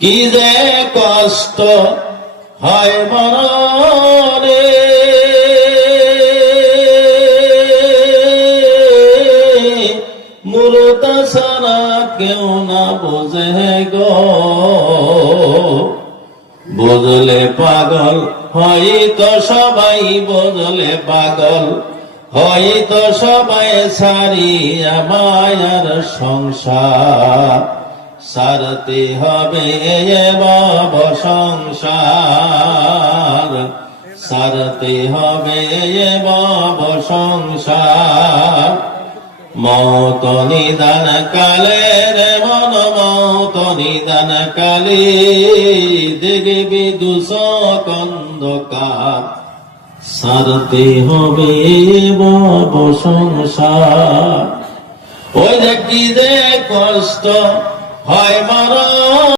কি যে কষ্ট হয় মরণে, মুর্দা ছাড়া কেউ না বোঝে গো। বুঝলে পাগল হয়তো সবাই, বুঝলে পাগল হয়তো সবাই, সারিয়া মায়ার সংসার সারতে হবে বাব সংসার, সারতে হবে বাব সংসার। মৌত নিদান কালে রে মন, মৌত নিদান কালে দেখবি দুঃখ অন্ধকার, সারতে হবে বাব সংসার। ওই যে কি যে কষ্ট হয় মরণ।